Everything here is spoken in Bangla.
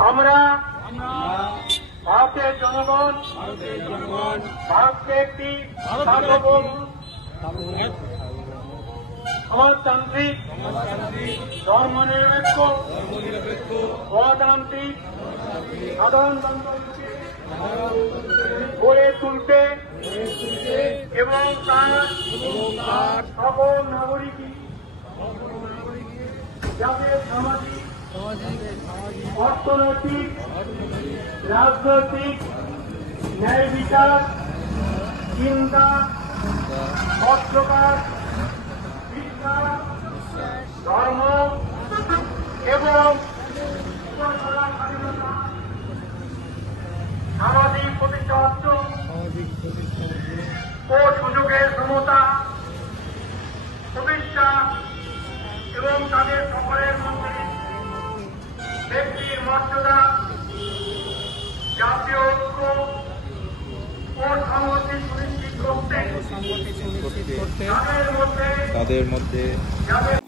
আমরা ভারতের জনগণ ভারতকে একটি সার্বভৌম সমাজতান্ত্রিক ধর্মনিরপেক্ষ গণতান্ত্রিক সাধারণতন্ত্রকে গড়ে তুলতে এবং তার সকল নাগরিকই যাদের সামাজিক অর্থনৈতিক রাজনৈতিক ন্যায় বিচার চিন্তা মত প্রকাশ শিক্ষা ধর্ম এবং সামাজিক প্রতিষ্ঠাত্ম ও সুযোগের সমতা প্রতিষ্ঠা এবং তাদের সকলের মধ্যে ব্যক্তির মর্যাদা জাতীয় ঐক্য ও সংহতি সুনিশ্চিত করতে তাদের মধ্যে যাদের